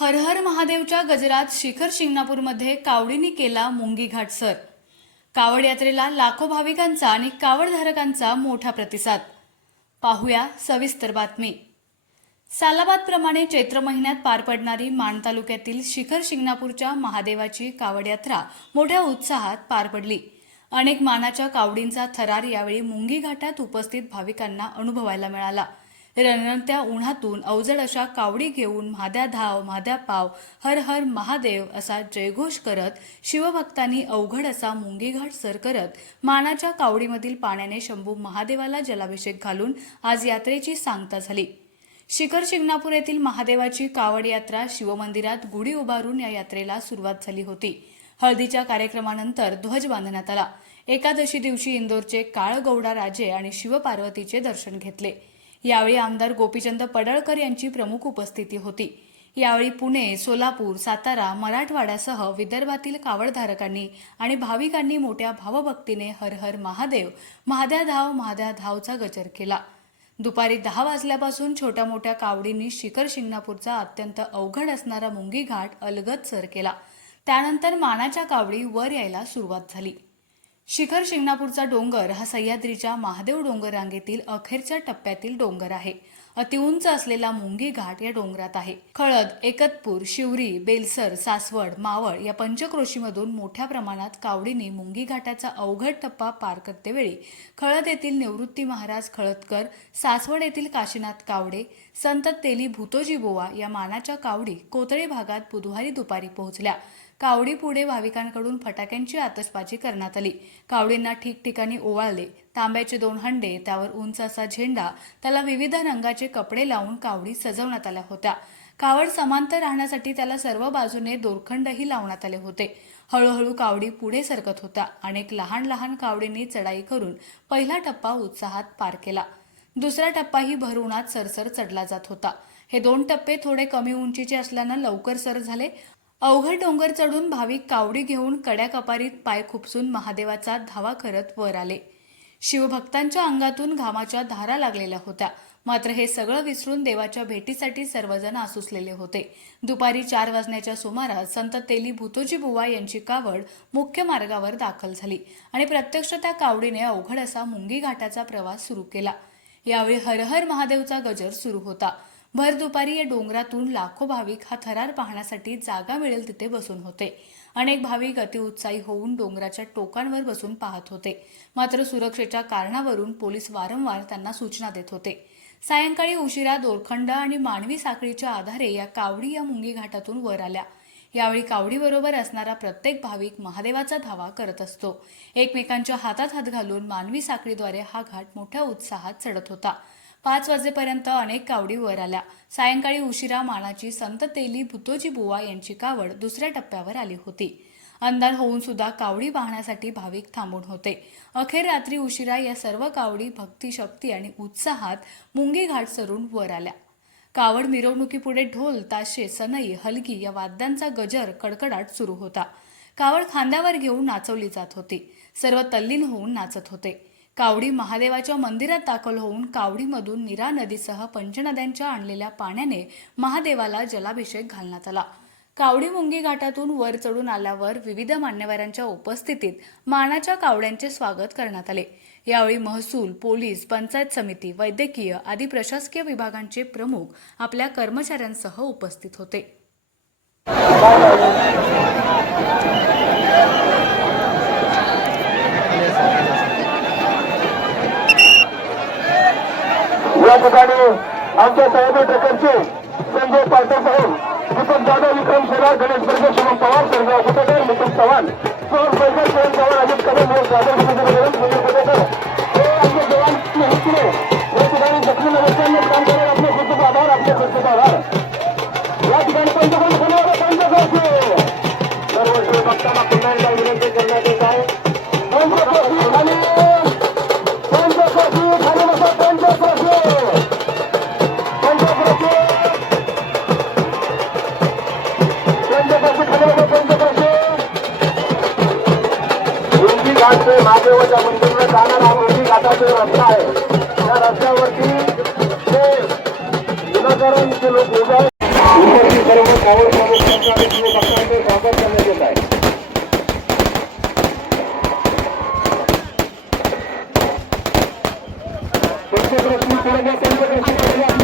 हर हर महादेवच्या गजरात शिखर शिंगणापूरमध्ये कावडीने केला मुंगी घाट सर। कावड यात्रेला लाखो भाविकांचा आणि कावडधारकांचा मोठा प्रतिसाद। पाहूया सविस्तर बातमी। सालाबादप्रमाणे चैत्र महिन्यात पार पडणारी माण तालुक्यातील शिखर शिंगणापूरच्या महादेवाची कावड यात्रा मोठ्या उत्साहात पार पडली। अनेक मानाच्या कावडींचा थरार यावेळी मुंगी घाटात उपस्थित भाविकांना अनुभवायला मिळाला। रणरणत्या उन्हातून अवजड अशा कावडी घेऊन म्हाद्या धाव म्हाद्या पाव हर हर महादेव असा जयघोष करत शिवभक्तांनी अवघड असा मुंगी घाट सर करत मानाच्या कावडीमधील पाण्याने शंभू महादेवाला जलाभिषेक घालून आज यात्रेची सांगता झाली। शिखर शिंगणापूर येथील महादेवाची कावड यात्रा शिवमंदिरात गुढी उभारून या यात्रेला सुरुवात झाली होती। हळदीच्या कार्यक्रमानंतर ध्वज बांधण्यात आला। एकादशी दिवशी इंदोरचे काळगौडा राजे आणि शिवपार्वतीचे दर्शन घेतले। यावेळी आमदार गोपीचंद पडळकर यांची प्रमुख उपस्थिती होती। यावेळी पुणे, सोलापूर, सातारा, मराठवाड्यासह विदर्भातील कावडधारकांनी आणि भाविकांनी मोठ्या भावभक्तीने हर हर महादेव महाद्या धावचा गजर केला। दुपारी 10 वाजल्यापासून छोट्या मोठ्या कावडींनी शिखर शिंगणापूरचा अत्यंत अवघड असणारा मुंगी घाट अलगद सर केला। त्यानंतर मानाच्या कावडी वर यायला सुरुवात झाली। शिखर शिंगणापूरचा डोंगर हा सह्याद्रीच्या महादेव डोंगर रांगेतील अखेरच्या टप्प्यातील डोंगर आहे। अतिउंच असलेला मुंगी घाट या डोंगरात आहे। खळद, एकतपूर, शिवरी, बेलसर, सासवड, मावळ या पंचक्रोशीमधून मोठ्या प्रमाणात कावडींनी मुंगी घाटाचा अवघड टप्पा पार करतेवेळी खळद येथील निवृत्ती महाराज खळदकर, सासवड येथील काशीनाथ कावडे, संत तेली भूतोजी बोवा या मानाच्या कावडी कोतळे भागात बुधवारी दुपारी पोहोचल्या। कावडी पुढे भाविकांकडून फटाक्यांची आतषबाजी करण्यात आली। कावडींना ठिकठिकाणी ओवाळले। तांब्याचे 2 हंडे, त्यावर उंच असा झेंडा, त्याला विविध रंगाचे कपडे लावून कावडी सजवण्यात आल्या होत्या। कावड समांतर राहण्यासाठी त्याला सर्व बाजूने दोरखंडही लावण्यात आले होते। हळूहळू कावडी पुढे सरकत होत्या। अनेक लहान लहान कावडींनी चढाई करून पहिला टप्पा उत्साहात पार केला। दुसरा टप्पाही भर उन्हात सरसर चढला जात होता। हे 2 टप्पे थोडे कमी उंचीचे असल्याने लवकर सर झाले। अवघड डोंगर चढून भाविक कावडी घेऊन कड्या कपारीत पाय खुपसून महादेवाचा धावा करत वर आले। शिवभक्तांच्या अंगातून घामाच्या धारा लागलेल्या होत्या। मात्र हे सगळं विसरून देवाच्या भेटीसाठी सर्वजण आसुसलेले होते। दुपारी 4 वाजण्याच्या सुमारास संत तेली भूतोजी बुवा यांची कावड मुख्य मार्गावर दाखल झाली आणि प्रत्यक्ष त्या कावडीने अवघड असा मुंगी घाटाचा प्रवास सुरू केला। यावेळी हर हर महादेवचा गजर सुरू होता। भर दुपारी या डोंगरातून लाखो भाविक हा थरार पाहण्यासाठी जागा मिळेल तिथे बसून होते। अनेक भाविक अतिउत्साही होऊन डोंगराच्या टोकांवर बसून पाहत होते। मात्र सुरक्षेच्या कारणावरून पोलीस वारंवार त्यांना सूचना देत होते। सायंकाळी उशिरा दोरखंड आणि मानवी साखळीच्या आधारे या कावडी या मुंगी घाटातून वर आल्या। यावेळी कावडीबरोबर असणारा प्रत्येक भाविक महादेवाचा धावा करत असतो। एकमेकांच्या हातात हात घालून मानवी साखळीद्वारे हा घाट मोठ्या उत्साहात चढत होता। 5 वाजेपर्यंत अनेक कावडी वर आल्या। सायंकाळी उशिरा मानाची संत तेली भूतोजी बुवा यांची कावड दुसऱ्या टप्प्यावर आली होती। अंधार होऊन सुद्धा कावडी पाहण्यासाठी भाविक थांबून होते। अखेर रात्री उशिरा या सर्व कावडी भक्ती, शक्ती आणि उत्साहात मुंगी घाट सरून वर आल्या। कावड मिरवणुकीपुढे ढोल, ताशे, सनई, हलगी या वाद्यांचा गजर कडकडाट सुरू होता। कावड खांद्यावर घेऊन नाचवली जात होती। सर्व तल्लीन होऊन नाचत होते। कावडी महादेवाच्या मंदिरात दाखल होऊन कावडीमधून नीरा नदीसह पंचनद्यांच्या आणलेल्या पाण्याने महादेवाला जलाभिषेक घालण्यात आला। कावडी मुंगी घाटातून वर चढून आल्यावर विविध मान्यवरांच्या उपस्थितीत मानाच्या कावड्यांचे स्वागत करण्यात आले। यावेळी महसूल, पोलीस, पंचायत समिती, वैद्यकीय आदी प्रशासकीय विभागांचे प्रमुख आपल्या कर्मचाऱ्यांसह उपस्थित होते। या ठिकाणी आमच्या साहेब ट्रकरचे संजय पाटील साहेब, दीपक जाधव, विक्रम शेलार, गणेश बर्गे, शुभम पवार, सरगाव कुटेकर, मुकुंद चव्हाण, सोहन पैकर, सोहन चव्हाण, अजित कदम, हे आमचे जवान हितले या ठिकाणी जखमी नगरच्यांनी काम करून आपले खुर्चीचा आभार, आपले खुर्चीचा आभार। या ठिकाणी पंचक्रोशी सर्व शिवभक्तांना पुन्हा एकदा विनंती करण्यात येत आहे। पंचक्रोशी खाली बसा, पंचक्रोशी महादेवाच्या मंदिराला जाणारा मुंगी घाटाचा रस्ता आहे। त्या रस्त्यावरती जे विनाकारण जे लोक उभे या केंद्रामध्ये